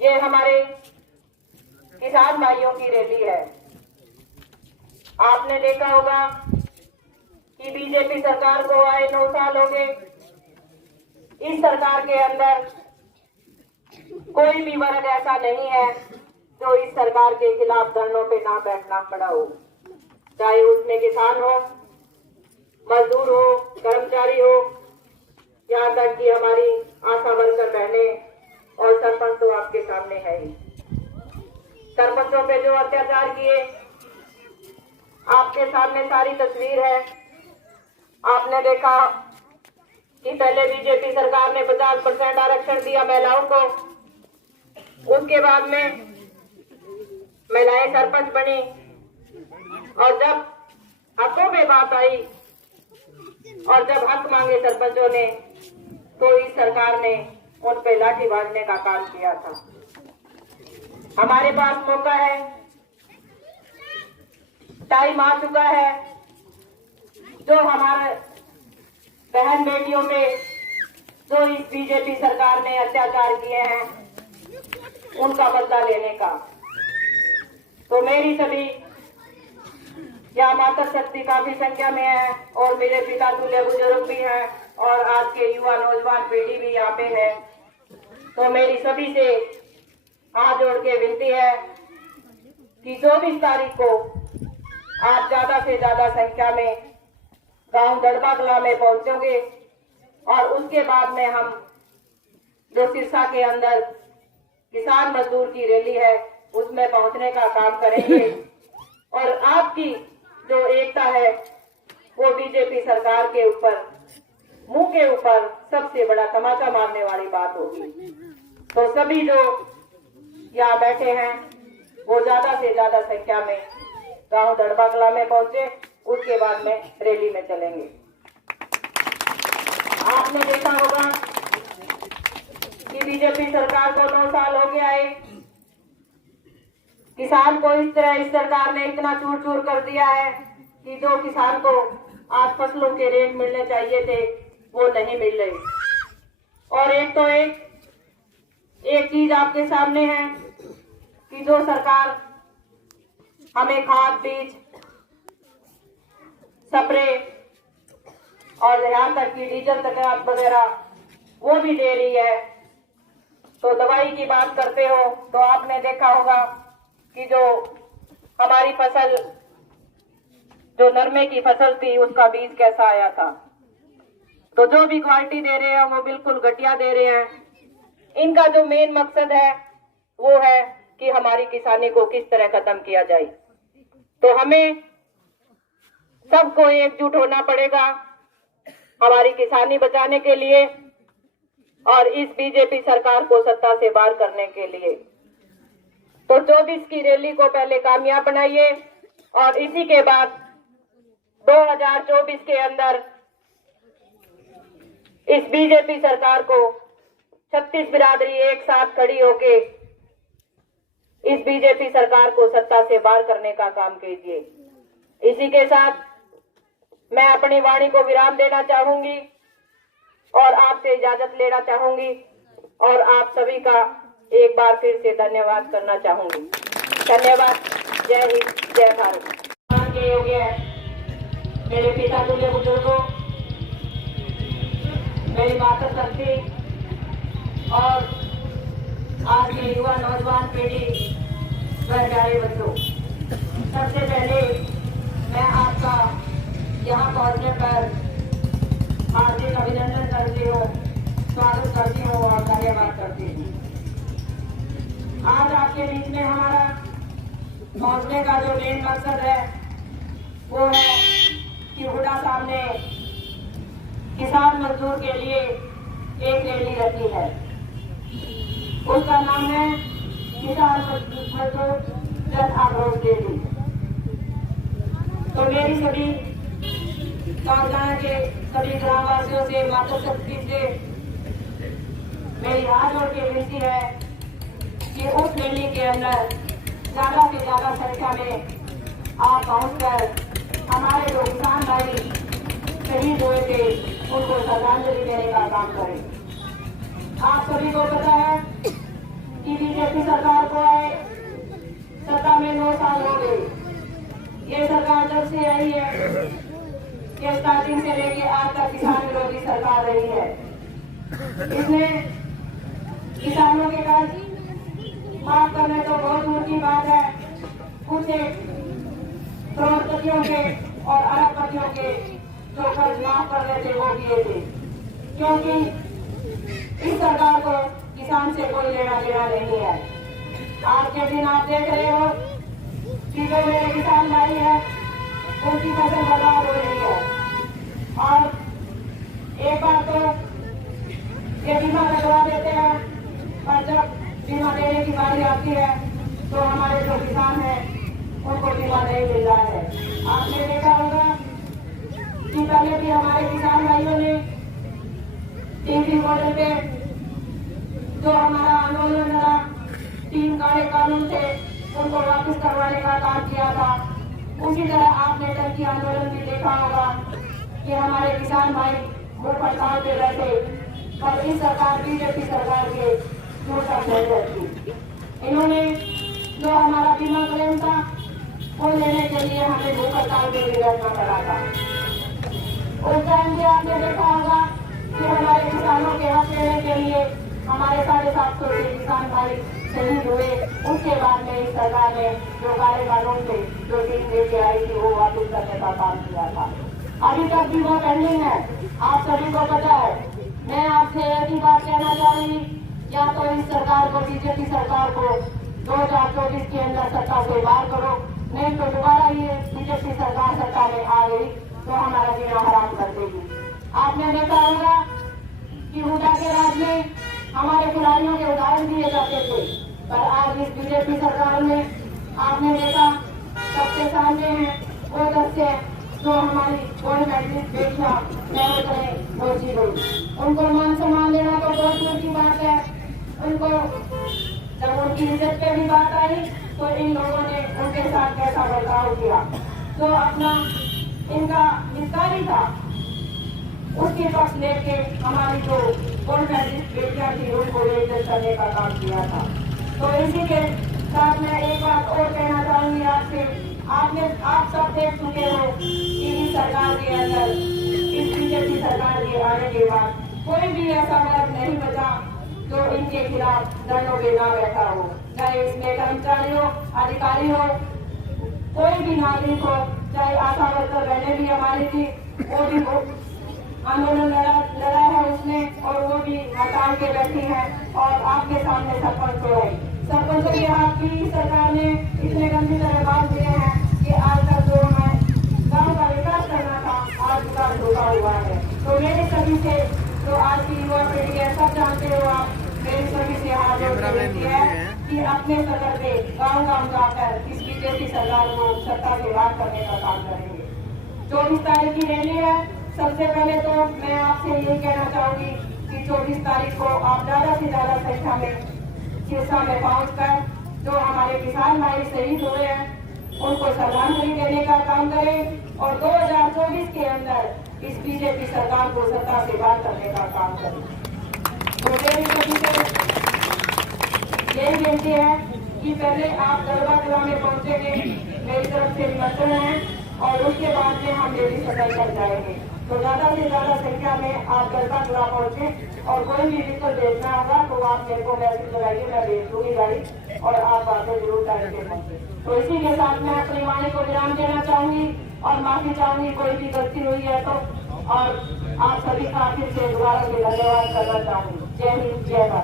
ये हमारे किसान भाइयों की रैली है। आपने देखा होगा कि बीजेपी सरकार को आए 9 साल हो गए। इस सरकार के अंदर कोई भी वर्ग ऐसा नहीं है जो इस सरकार के खिलाफ धरनों पे ना बैठना पड़ा हो, चाहे उसमें किसान हो, मजदूर हो, कर्मचारी हो, यहाँ तक कि हमारी आशा वर्कर बहनें और सरपंच तो आपके सामने है ही। सरपंचों पे जो अत्याचार किए आपके सामने सारी तस्वीर है। आपने देखा कि पहले बीजेपी सरकार ने 50% आरक्षण दिया महिलाओं को, उसके बाद में महिलाएं सरपंच बनी और जब हकों में बात आई और जब हक मांगे सरपंचों ने तो इस सरकार ने उन पे लाठी बांधने का काम किया था। हमारे पास मौका है, टाइम आ चुका है, जो हमारे बहन बेटियों पे जो इस बीजेपी सरकार ने अत्याचार किए हैं उनका बदला लेने का। तो मेरी सभी यहाँ माता शक्ति काफी संख्या में है और मेरे पिता तुल्य बुजुर्ग भी हैं और आज के युवा नौजवान पीढ़ी भी यहाँ पे है। तो मेरी सभी से हाथ जोड़ के विनती है कि 24 तारीख को आप ज्यादा से ज्यादा संख्या में गांव गढ़वाकला में पहुंचोगे और उसके बाद में हम जो सिरसा के अंदर किसान मजदूर की रैली है उसमें पहुंचने का काम करेंगे और आपकी जो एकता है वो बीजेपी सरकार के ऊपर मुंह के ऊपर सबसे बड़ा तमाचा मारने वाली बात होगी। तो सभी जो यहाँ बैठे हैं वो ज्यादा से ज्यादा संख्या में गांव दड़बाकला में पहुंचे, उसके बाद में रैली में चलेंगे। आपने देखा होगा कि बीजेपी सरकार को 9 साल हो गया है। किसान को इस तरह इस सरकार ने इतना चूर चूर कर दिया है कि जो किसान को आज फसलों के रेट मिलने चाहिए थे वो नहीं मिल रहे। और एक तो एक चीज आपके सामने है कि जो सरकार हमें खाद बीज स्प्रे और यहाँ तक की डीजल तक वगैरह वो भी दे रही है। तो दवाई की बात करते हो तो आपने देखा होगा कि जो हमारी फसल जो नरमे की फसल थी उसका बीज कैसा आया था। तो जो भी क्वालिटी दे रहे हैं वो बिल्कुल घटिया दे रहे हैं। इनका जो मेन मकसद है वो है कि हमारी किसानी को किस तरह खत्म किया जाए। तो हमें सबको एकजुट होना पड़ेगा हमारी किसानी बचाने के लिए और इस बीजेपी सरकार को सत्ता से बाहर करने के लिए। तो 24 की रैली को पहले कामयाब बनाइए और इसी के बाद 2024 के अंदर इस बीजेपी सरकार को 36 बिरादरी एक साथ खड़ी होके इस बीजेपी सरकार को सत्ता से बाहर करने का काम कीजिए। इसी के साथ मैं अपनी वाणी को विराम देना चाहूंगी और आपसे इजाजत लेना चाहूंगी और आप सभी का एक बार फिर से धन्यवाद करना चाहूंगी। धन्यवाद। जय हिंद, जय भारत। के योग्य मेरे पिता तुल्य बुजुर्गों, मेरी माता शक्ति और आज के युवा नौजवान पीढ़ी व प्यारे बच्चों, सबसे पहले मैं आपका यहाँ पहुंचने पर हार्दिक अभिनंदन करती हूँ, स्वागत करती हूँ और धन्यवाद करती हूँ। आज आपके बीच में हमारा पहुंचने का जो मेन मकसद है वो है कि हुडा साहब ने किसान मजदूर के लिए एक रैली रखी है। उसका नाम है किसान मजदूर जन आक्रोश रैली। तो मेरी सभी गांव के सभी ग्रामवासियों से, माता शक्ति से मेरी हाथ जोड़ के विनती है कि उस रैली के अंदर ज्यादा से ज्यादा संख्या में आप पहुंचकर हमारे जो किसान भाई शहीद हुए थे उनको श्रद्धांजलि देने का काम करें। आप सभी को पता है कि बीजेपी बीजेपी सरकार को आए सत्ता में 9 साल हो गए। ये सरकार जब से आई है, ये स्टार्टिंग से लेके आज तक किसान विरोधी सरकार रही है। इसने किसानों के कर्ज माफ करने तो बहुत दूर की बात है, कुछ एक करोड़पतियों के और अरबपतियों के जो कर्ज माफ कर रहे थे वो किए थे, क्योंकि इस सरकार को किसान से कोई लेना देना नहीं है। आज के दिन आप देख रहे हो कि जो मेरे किसान भाई है उनकी फसल बर्बाद हो रही है। और एक बार तो ये बीमा लगवा देते हैं, और जब बीमा देने की बारी आती है तो हमारे जो किसान हैं उनको बीमा नहीं मिल रहा है। आपने देखा होगा कि पहले भी हमारे किसान भाइयों ने टीवी मॉडल पे जो हमारा आंदोलन लड़ा, 3 काले कानून थे उनको वापस करवाने का काम किया था। उसी तरह आपने टंकी आंदोलन भी देखा होगा कि हमारे किसान भाई मुख हड़ताल पे बैठे, और इस सरकार बीजेपी सरकार के झूठा नहीं रखी। इन्होंने जो हमारा बीमा क्लेम था वो लेने के लिए हमें मुख हड़ताल पे भी बैठना पड़ा था। उस टाइम भी आपने देखा होगा कि हमारे किसानों के हक लेने के लिए हमारे 750 के किसान भाई शहीद हुए। उसके बाद में इस सरकार ने जो काले कानून थे जो टीम लेके आई थी वो वापस करने का काम किया था। अभी तक भी वो पेंडिंग है, आप सभी को पता है। मैं आपसे एक ही बात कहना चाहूंगी, या तो इस सरकार को, बीजेपी सरकार को 2024 के अंदर सत्ता से बाहर करो, नहीं तो दोबारा ये बीजेपी सरकार सत्ता में आ गई तो हमारा जीना हराम कर देगी। आपने देखा होगा कि हुड्डा के राज में हमारे खिलाड़ियों के उदाहरण दिए जाते थे, पर आज इस बीजेपी सरकार में आपने देखा सबसे सामने है वो दस्ते जो हमारी गोल्ड मेडलिस्ट बेटियां मेहनत करें पहुंची गई। उनको मान सम्मान देना तो बहुत दूर की बात है। उनको जब उनकी इज्जत पे भी बात आई तो इन लोगों ने उनके साथ कैसा बर्ताव किया, तो अपना इनका हिस्सेदारी था उसके पक्ष लेके हमारी जो गोल्ड मेडलिस्ट बेटियां थी उनको इज्जत करने का काम किया था। तो इसी के साथ मैं एक बात और कहना चाहूंगी आपसे, आप सब देख चुके हो कि इस सरकार के अंदर, इस बीजेपी सरकार के आने के बाद कोई भी ऐसा वर्ग नहीं बचा जो इनके खिलाफ धरनों पे ना बैठा हो, चाहे इसमें कर्मचारी हो, अधिकारी हो, कोई भी नागरिक हो, चाहे आशा वर्कर बहने भी हमारी थी, वो भी आंदोलन लड़ा है उसने, और वो भी हड़ताल पे बैठी है। और आपके सामने सरपंच हो है, सरपंच की आपकी सरकार ने इतने गंदी तरह बात दिए हैं कि आज तक जो हमें गाँव का विकास करना था आज विकास धोखा हुआ है। तो मेरे सभी से जो आज की युवा पीढ़ी है, सब जानते हो आप, मेरी सभी से हाथ जोड़ विनती है कि अपने स्तर पे गाँव जाकर इस बीजेपी सरकार को सत्ता से बाहर करने का काम करेंगे। 24 तारीख की रैली है। सबसे पहले तो मैं आपसे यही कहना चाहूंगी कि 24 तारीख को आप ज्यादा से ज्यादा संख्या में सिरसा में पहुंचकर जो हमारे किसान भाई शहीद हुए हैं उनको श्रद्धांजलि देने का काम करें, और 2024 के अंदर इस बीजेपी सरकार को सत्ता से बाहर करने का काम करें। तो मेरी सभी से यही विनती है कि पहले आप दरबार कला में पहुंचेंगे, मेरी तरफ से निमंत्रण है, और उसके बाद में हम डेली सफाई कर जाएंगे। तो ज्यादा से ज्यादा संख्या में आप दरबार कला पहुंचे, और कोई भी व्हीकल भेजना होगा तो आप मेरे को मैसेज लगाइए, मैं भेज दूंगी गाड़ी, और आप आकर जरूर टाइम पे पहुंचे। तो इसी के साथ मैं अपनी वाणी को विराम देना चाहूंगी और माफी चाहूंगी कोई भी गलती हुई है तो, और आप सभी का फिर से दोबारा से धन्यवाद करना चाहूंगी। जय हिंद, जय भारत।